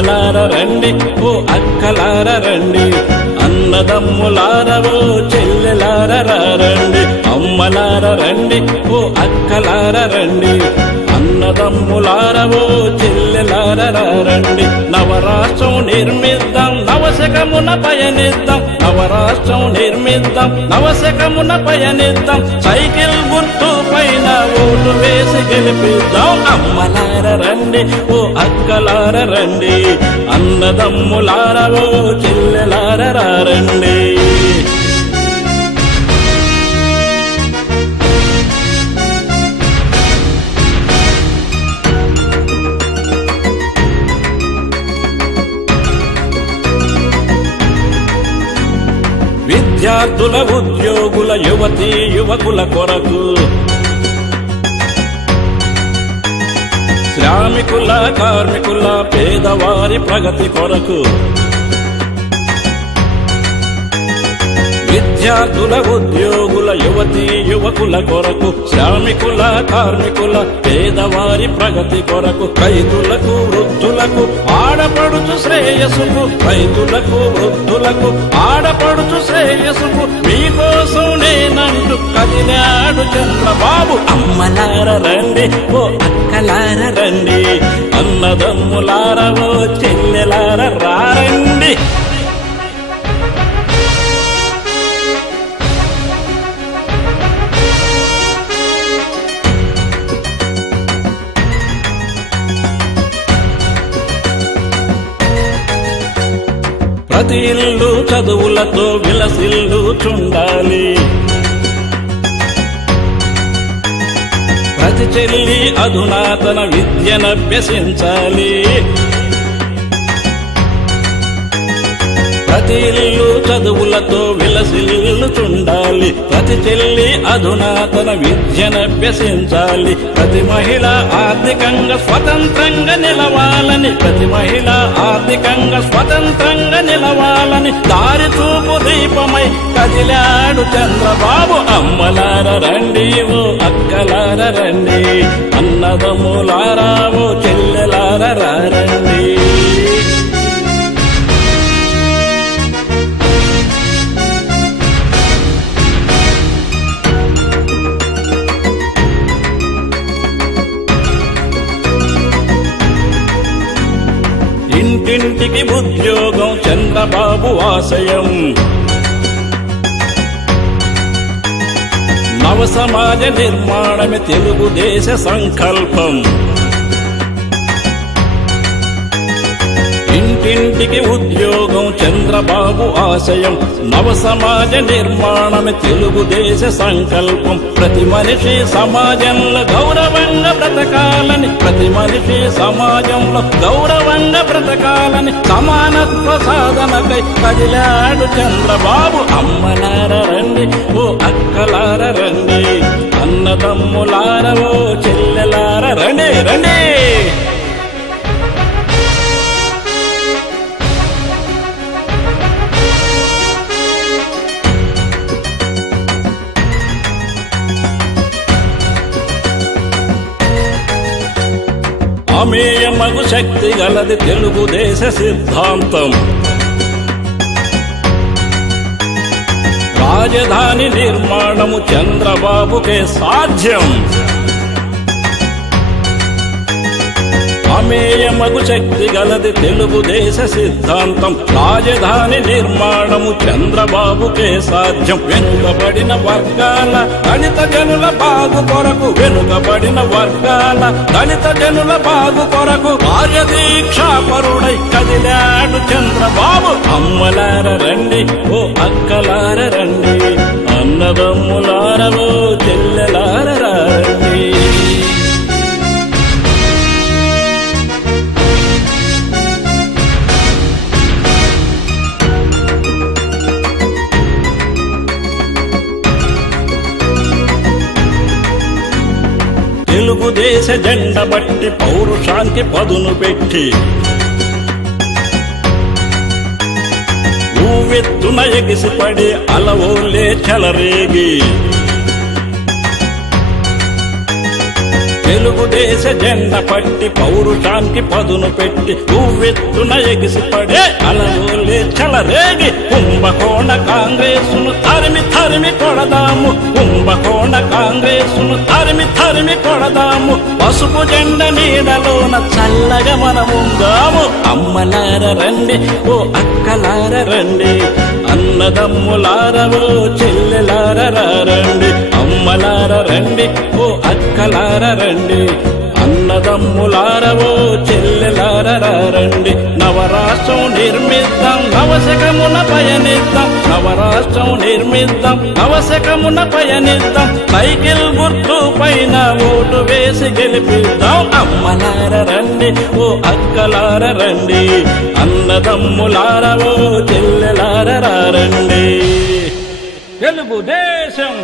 అమ్మలార రండి ఓ అక్కలార రండి, అన్నదమ్ములారవో చెల్లెలార రండి. అమ్మలార రండి ఓ అక్కలార రండి, అన్నదమ్ములారవో చెల్లెలార రండి. నవరాష్ట్రం నిర్మిద్దాం నవశకమున పయనిద్దాం, నవరాష్ట్రం నిర్మిద్దాం నవశకమున పయనిద్దాం. సైకిల్ గుర్తు పైన ఓటు వేసి గెలిపిద్దాం. అమ్మలార రండి ఓ అక్కలార రండి, అన్నదమ్ములారవో చెల్లెలార రండి. విద్యార్థుల ఉద్యోగుల యువతీ యువకుల కొరకు, శ్రామికుల కార్మికుల పేదవారి ప్రగతి కొరకు, విద్యార్థుల ఉద్యోగుల యువతీ యువకుల కొరకు, శ్రామికుల కార్మికుల పేదవారి ప్రగతి కొరకు, రైతులకు వృద్ధులకు ఆడపడుచు శ్రేయస్సుకు, రైతులకు వృద్ధులకు ఆడపడుచు శ్రేయస్సుకు మీకోసం నేనంటూ కదిలాడు చంద్రబాబు. అమ్మలార రండి ఓ అక్కలార రండి, అన్నదమ్ములారవో చెల్లెలార రండి. ప్రతి ఇల్లు చదువులతో విలసిల్లుచుండాలి, ప్రతి చెల్లి అధునాతన విద్యనభ్యసించాలి. ప్రతి ఇల్లు చదువులతో విలసిల్లుచుండాలి, ప్రతి చెల్లి అధునాతన విద్యనభ్యసించాలి. ప్రతి మహిళ ఆర్థికంగా స్వతంత్రంగా నిలవాలని, ప్రతి మహిళ ఆర్థికంగా స్వతంత్రంగా నిలవాలని దారి చూపు దీపమై కదిలాడు చంద్రబాబు. అమ్మలార రండి ఓ అక్కలార రండి, అన్నదమ్ములారా ఓ చెల్లెలార రండి. ఇంటింటికి ఉద్యోగం చంద్రబాబు ఆశయం, నవ సమాజ నిర్మాణమే తెలుగుదేశ సంకల్పం. ఇంటింటికి ఉద్యోగం చంద్రబాబు ఆశయం, నవ సమాజ నిర్మాణమే తెలుగుదేశ సంకల్పం. ప్రతి మనిషి సమాజంలో గౌరవంగా బ్రతకాలని, ప్రతి మనిషి సమాజంలో గౌరవంగా బ్రతకాలని సమానత్వ సాధనకై కదిలాడు చంద్రబాబు. అమ్మలార రండి ఓ అక్కలార రండి, అన్నదమ్ములార ఓ చెల్లెలార రండి రండి. అమేయమగు శక్తి గలది తెలుగుదేశ సిద్ధాంతం, రాజధాని నిర్మాణము చంద్రబాబుకే సాధ్యం. అమేయమగు శక్తి గలది తెలుగుదేశ సిద్ధాంతం, రాజధాని నిర్మాణము చంద్రబాబుకే సాధ్యం. వెనుకబడిన వర్గాల దళిత జనుల బాగు కొరకు, వెనుకబడిన వర్గాల దళిత జనుల బాగు కొరకు కార్యదీక్షాపరుడై కదిలాడు చంద్రబాబు. అమ్మలార రండి ఓ అక్కలార రండి, అన్నదమ్ములారవో చెల్లెలార రండి. తెలుగుదేశ జెండ బట్టి పౌరుషానికి పదును పెట్టి, ఊవెత్తున ఎగిసిపడి అలవోలే చెలరేగి, తెలుగుదేశ జెండ పట్టి పౌరుషానికి పదును పెట్టి నువ్వెత్తున ఎగిసిపడే అలవోలే చలరేగి కుంభకోణ కాంగ్రెసును తరిమి తరిమి కొడదాము, కుంభకోణ కాంగ్రెసును తరిమి తరిమి కొడదాము. పసుపు జెండ నీడలోన చల్లగా మనముందాము. అమ్మలార రండి, ఓ అక్కలార రండి, అన్నదమ్ములారవో చెల్లెలార రండి. అమ్మలార రండి, ఓ అక్కలార రండి, అన్నదమ్ములారవో చెల్లెలార రండి. నవరాష్ట్రం నిర్మిద్దాం, నవశకమున పయనిద్దాం, నవరాష్ట్రం నిర్మిద్దాం, నవశకమున పయనిద్దాం. సైకిల్ గుర్తు పైన ఓటు వేసి గెలిపిద్దాం. అమ్మలార రండి, ఓ అక్కలార రండి, అన్నదమ్ములారవో చెల్లెలార రండి. తెలుగుదేశం